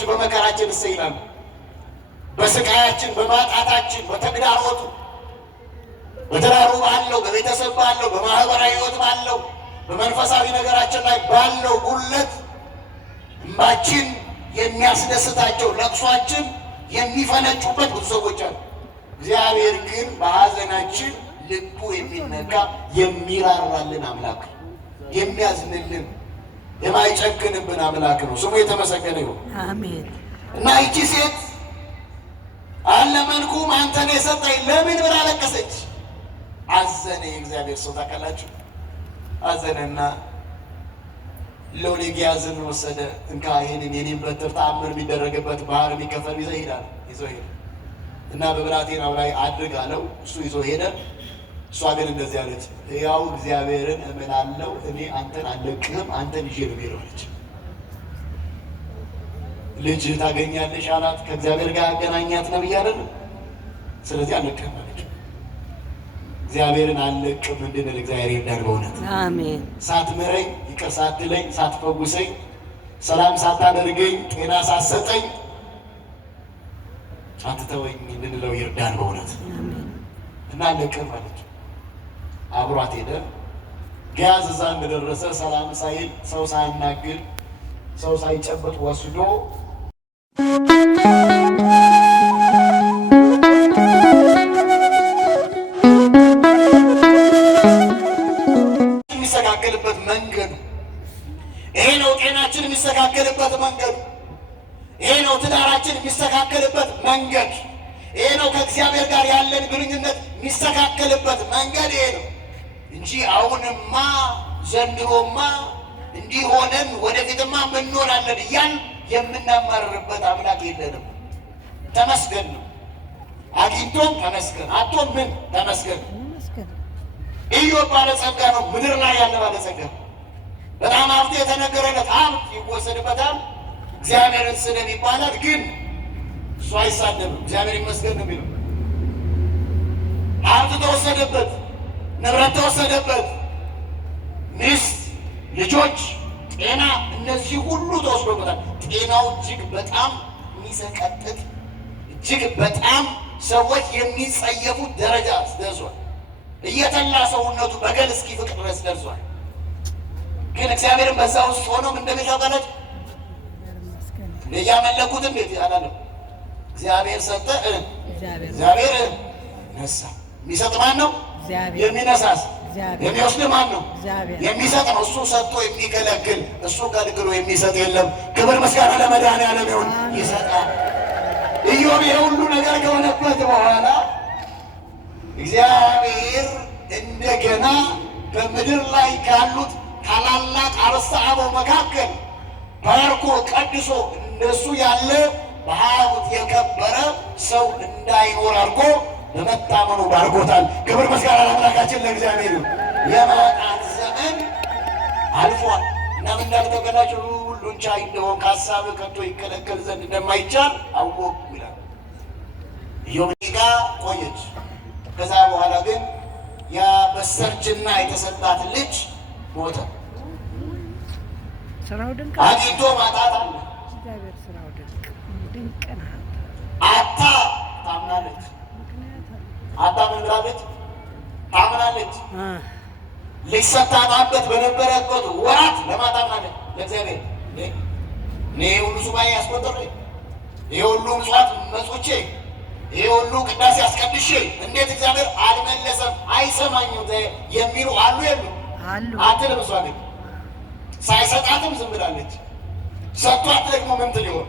ሰዎች በመከራችን እሰይናል። በስቃያችን፣ በማጣታችን፣ በተግዳሮቱ በትዳሩ ባለው፣ በቤተሰብ ባለው፣ በማህበራዊ ህይወት ባለው፣ በመንፈሳዊ ነገራችን ላይ ባለው ጉለት እንባችን የሚያስደስታቸው ለቅሷችን የሚፈነጩበት ብዙ ሰዎች አሉ። እግዚአብሔር ግን በሐዘናችን ልቡ የሚነካ የሚራራልን አምላክ፣ የሚያዝንልን የማይጨክንብን አምላክ ነው። ስሙ የተመሰገነ ይሁን። አሜን። እና ይቺ ሴት አለመንኩም አንተን የሰጠኝ ለምን ብላ አለቀሰች። አዘነ። የእግዚአብሔር ሰው ታውቃላችሁ፣ አዘነና ሎሌ ጊያዝን ወሰደ። እንካ ይሄንን የኔን በትር ተአምር የሚደረግበት ባህር የሚከፈል ይዘህ ሄዳል። ይዞ ሄደ እና በብላቴናው ላይ አድርግ አለው። እሱ ይዞ ሄደ። እሷ ግን እንደዚህ አለች፣ ያው እግዚአብሔርን እምላለሁ እኔ አንተን አልለቅህም፣ አንተን ይዤ ነው የምሄደው አለች። ልጅ ታገኛለሽ አላት። ከእግዚአብሔር ጋር ያገናኛት ነብይ አይደለም። ስለዚህ አልለቅህም አለች። እግዚአብሔርን አልለቅም እንድንል እግዚአብሔር ይርዳን በእውነት አሜን። ሳትምረኝ፣ ይቅር ሳትለኝ፣ ሳትፈውሰኝ፣ ሰላም ሳታደርገኝ፣ ጤና ሳትሰጠኝ አትተወኝ እንድንለው ይርዳን በእውነት እና አልለቅህም አለች። አብሯት ሄደ። ጊያዝ እዛ እንደደረሰ ሰላም ሳይል ሰው ሳያናግር ሰው ሳይጨበጥ ወስዶ የሚስተካከልበት መንገዱ ይሄ ነው። ጤናችን የሚስተካከልበት መንገዱ ይሄ ነው። ትዳራችን የሚስተካከልበት መንገድ ይሄ ነው። ከእግዚአብሔር ጋር ያለን ግንኙነት የሚስተካከልበት መንገድ ይሄ ነው እንጂ አሁንማ ዘንድሮማ እንዲህ ሆነን ወደፊትማ እንሆናለን እያን የምናማርርበት አምላክ የለንም። ተመስገን ነው። አግኝቶም ተመስገን፣ አቶም ምን ተመስገን። ኢዮብ ባለጸጋ ነው። ምድር ላይ ያለ ባለጸጋ በጣም ሀብት የተነገረለት ሀብት ይወሰድበታል። እግዚአብሔርን ስደብ ይባላል። ግን እሱ አይሳደብም። እግዚአብሔር ይመስገን ነው የሚለው። ሀብት ተወሰደበት፣ ንብረት ተወሰደበት፣ ሚስት፣ ልጆች፣ ጤና፣ እነዚህ ሁሉ ተወስዶበታል። ጤናው እጅግ በጣም የሚሰቀጥጥ እጅግ በጣም ሰዎች የሚጸየፉት ደረጃ ደርሷል። እየተላ ሰውነቱ በገል እስኪፍቅ ድረስ ደርሷል። ግን እግዚአብሔርን በዛ ውስጥ ሆኖም እንደሚሻቀለች እያመለኩት እንዴት አላለም። እግዚአብሔር ሰጠ፣ እግዚአብሔር ነሳ። የሚሰጥ ማን ነው? የሚነሳስ የሚወስድ ማን ነው? የሚሰጥ ነው። እሱ ሰጥቶ የሚገለግል እሱ ገልግሎ የሚሰጥ የለም። ክብር ምስጋና ለመድኃኔዓለም ይሁን። ይሰጣል። ኢዮብ የሁሉ ነገር ከሆነበት በኋላ እግዚአብሔር እንደገና በምድር ላይ ካሉት ታላላቅ አርዕስተ አበው መካከል ባርኮ ቀድሶ እንደሱ ያለ በሀብት የከበረ ሰው እንዳይኖር አድርጎ በመታመኑ ባርኮታል። ክብር ምስጋና ለአምላካችን ለእግዚአብሔር ይሁን። የማጣት ዘመን አልፏል እና ምን እንዳልተገላችሁ ሁሉን ቻይ እንደሆን ከሀሳብ ከቶ ይከለከል ዘንድ እንደማይቻል አወቁ ይላል። ኢዮብ ጋር ቆየች። ከዛ በኋላ ግን ያ በሰርጅና የተሰጣት ልጅ ሞተ። ስራው ድንቅ አግኝቶ ማጣት አለ። እግዚአብሔር ስራው ድንቅ ነው። አታ ታምናለች። አታ ምን ብላለች? ታምናለች። ሊሰጣጣበት በነበረበት ወራት ለማታምናለች ለእግዚአብሔር እኔ ሁሉ ሱባኤ ያስቆጥር ይሄ ሁሉ ምጽዋት መጾቼ ይሄ ሁሉ ቅዳሴ አስቀድሼ እንዴት እግዚአብሔር አልመለሰም አይሰማኝም የሚሉ አሉ የሉ? አትልም። እሷ ግን ሳይሰጣትም ዝም ብላለች። ሰጥቷት ደግሞ ምን ትል ይሆን?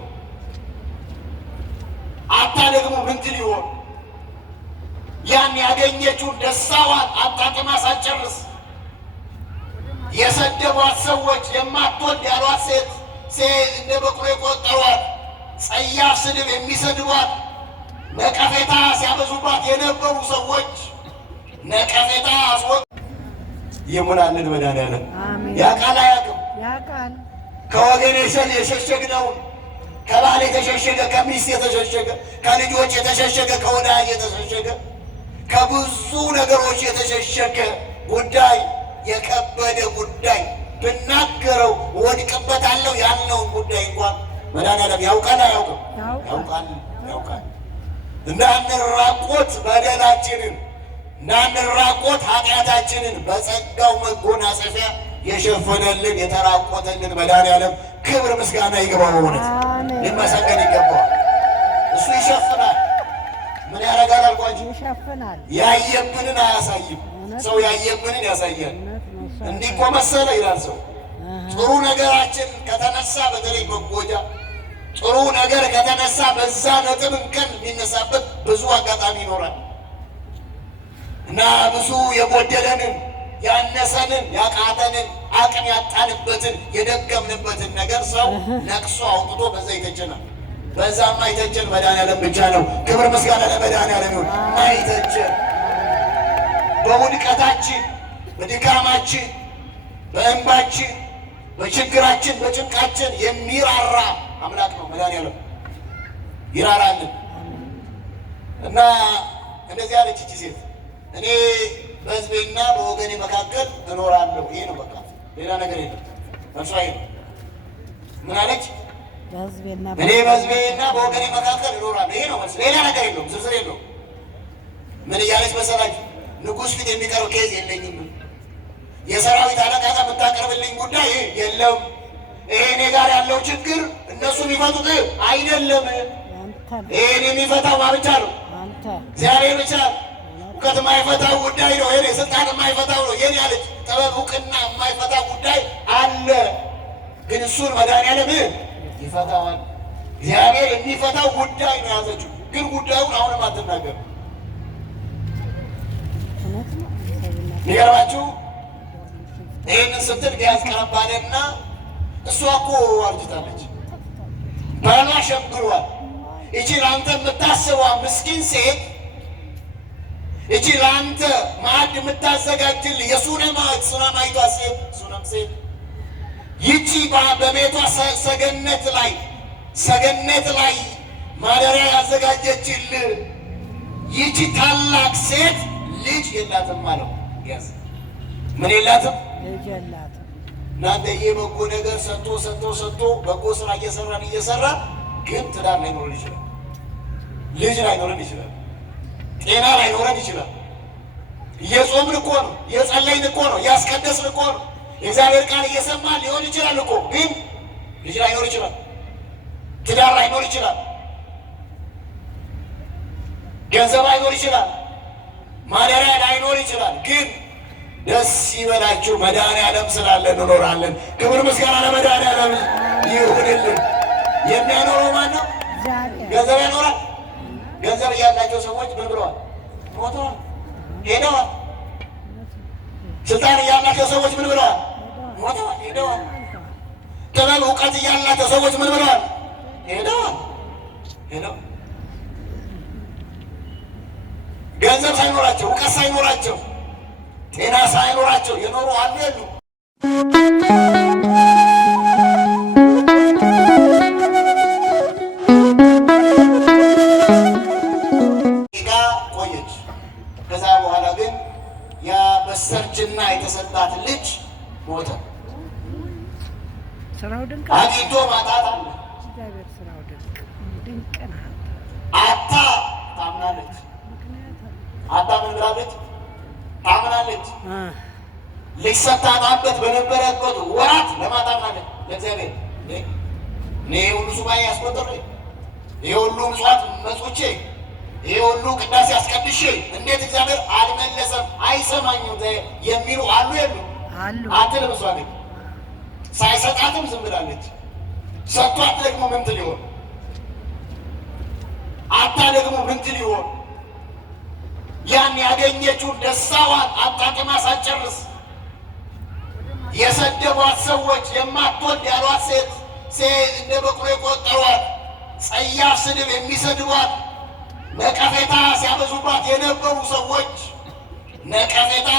አታ ደግሞ ምን ትል ይሆን? ያን ያገኘችውን ደስታዋን አጣጥማ ሳትጨርስ የሰደቧት ሰዎች የማትወልድ ያሏት ሴት እንደ በኩር የቆጠሯት ጸያፍ ስድብ የሚሰድቧት ነቀፌታ ሲያበዙባት የነበሩ ሰዎች ነቀፌታ አስወጥ የሙላልን መድኃኔዓለም ያውቃል አያውቅም? ያውቃል። ከወገን የሸሸግነው ከባል የተሸሸገ ከሚስት የተሸሸገ ከልጆች የተሸሸገ ከወዳጅ የተሸሸገ ከብዙ ነገሮች የተሸሸገ ጉዳይ የከበደ ጉዳይ ብናገረው ወድቅበታለሁ ያልነውን ጉዳይ እንኳን መድኃኒዓለም ያውቃል አያውቅም? ያውቃል። እንዳንራቆት በደላችንን እንዳንራቆት ኃጢአታችንን በጸጋው መጎናጸፊያ የሸፈነልን የተራቆተልን መድኃኒዓለም ክብር ምስጋና ይገባው። እውነት ሊመሰገን ይገባዋል። እሱ ይሸፍናል። ምን ያደርጋል አልኳችሁ? ይሸፍናል። ያየብንን አያሳይም። ሰው ያየብንን ያሳያል። እንዲህ እኮ መሰለ ይላል ሰው። ጥሩ ነገራችን ከተነሳ በተለይ መጎጃ ጥሩ ነገር ከተነሳ በዛ ነጥብ እንከን የሚነሳበት ብዙ አጋጣሚ ይኖራል እና ብዙ የጎደለንን ያነሰንን ያቃተንን አቅም ያጣንበትን የደገምንበትን ነገር ሰው ነቅሶ አውጥቶ በዛ ይተቸናል። በዛማ ይተቸን መድኃኒዓለም ብቻ ነው። ክብር ምስጋና ለመድኃኒዓለም ይሁን። አይተቸን በውድቀታችን፣ በድካማችን፣ በእንባችን፣ በችግራችን፣ በጭንቃችን የሚራራ አምላክ ነው መድኃኒዓለም። ይራራልን እና እንደዚህ አለች እቺ ሴት፣ እኔ በሕዝቤና በወገኔ መካከል እኖራለሁ። ይሄ ነው በቃ፣ ሌላ ነገር የለም። መልሷ ይሄ ነው። ምን አለች? እኔ በሕዝቤና በወገኔ መካከል እኖራለሁ። ይሄ ነው መልስ፣ ሌላ ነገር የለውም፣ ዝርዝር የለውም። ምን እያለች መሰላችሁ? ንጉሥ ፊት የሚቀርብ ኬዝ የለኝም። የሰራዊት አለቃ ጋር የምታቀርብልኝ ጉዳይ የለም። ይሄ እኔ ጋር ያለው ችግር እነሱ የሚፈቱት አይደለም። ይሄን የሚፈታው ማን ብቻ ነው? እግዚአብሔር ብቻ። እውቀት የማይፈታው ጉዳይ ነው። ይሄ ስልጣን የማይፈታው ነው። ይሄን ያለች ጥበብ እውቅና የማይፈታው ጉዳይ አለ፣ ግን እሱን መድኃኒዓለም ይፈታዋል። እግዚአብሔር የሚፈታው ጉዳይ ነው ያዘችው፣ ግን ጉዳዩን አሁንም አትናገር። ይገርማችሁ ይህንን ስትል ቢያዝ ቀረባለና እሷ እኮ አርጅታለች፣ ባሏ ሸምግሏል። ይቺ ለአንተ የምታስበዋ ምስኪን ሴት፣ ይቺ ለአንተ ማዕድ የምታዘጋጅልህ የሱነማይቷ ሴት ሱነም ሴት፣ ይቺ በቤቷ ሰገነት ላይ ማደሪያ ያዘጋጀችልህ ይቺ ታላቅ ሴት ልጅ የላትም አለው። ያዝ ምን የላትም? ልጅ የላትም። እናንተ የበጎ ነገር ሰጥቶ በጎ ስራ እየሰራ ግን ትዳር ላይኖረን ይችላል፣ ልጅ ላይኖረን ይችላል፣ ጤና ላይኖረን ይችላል። እየጾምን እኮ ነው፣ እየጸለይን እኮ ነው፣ እያስቀደስን እኮ ነው፣ የእግዚአብሔር ቃል እየሰማን ሊሆን ይችላል እኮ፣ ግን ልጅ ላይኖር ይችላል፣ ትዳር ላይኖር ይችላል፣ ገንዘብ ላይኖር ይችላል፣ ማደሪያ ላይኖር ይችላል። ግን ደስ ይበላችሁ መድኃኒዓለም ስላለ እንኖራለን። ክብር ምስጋና ለመድኃኒዓለም ይሁንልን። የሚያኖረው ማን ነው? ገንዘብ ያኖራል። ገንዘብ እያላቸው ሰዎች ምን ብለዋል? ሞተዋል፣ ሄደዋል። ስልጣን እያላቸው ሰዎች ምን ብለዋል? ሞተዋል፣ ሄደዋል። ጥበብ እውቀት እያላቸው ሰዎች ምን ብለዋል? ሄደዋል። ገንዘብ ሳይኖራቸው፣ እውቀት ሳይኖራቸው፣ ጤና ሳይኖራቸው የኖሩ አሉ የሉ? ቆየች። ከዛ በኋላ ግን ያ በሰርጅና የተሰጣት ልጅ ሞተ። ስራው ድንቅ አግኝቶ ማጣት አለ። እግዚአብሔር ስራው ድንቅ ነው። አታ ታምናለች። አታ ምን ብላለች? ታምናለች። ልጅ ሰታጣበት በነበረበት ወራት ለማታምናለች ለእግዚአብሔር እኔ ሁሉ ሱባኤ ያስቆጥሬ ይሄ ሁሉ ምጽዋት መጽውቼ ይሄ ሁሉ ቅዳሴ አስቀድሼ እንዴት እግዚአብሔር አልመለሰም አይሰማኝም የሚሉ አሉ የሉ? አትልም። እሷ ግን ሳይሰጣትም ዝም ብላለች። ሰጥቷት ደግሞ ምን ትል ይሆን? አታ ደግሞ ምን ትል ይሆን? ያን ያገኘችውን ደስታዋን አጣጥማ ሳትጨርስ የሰደቧት ሰዎች የማትወልድ ያሏት ሴት እንደ በኩር የቆጠሯት ጸያፍ ስድብ የሚሰድቧት ነቀፌታ ሲያበዙባት የነበሩ ሰዎች ነቀፌታ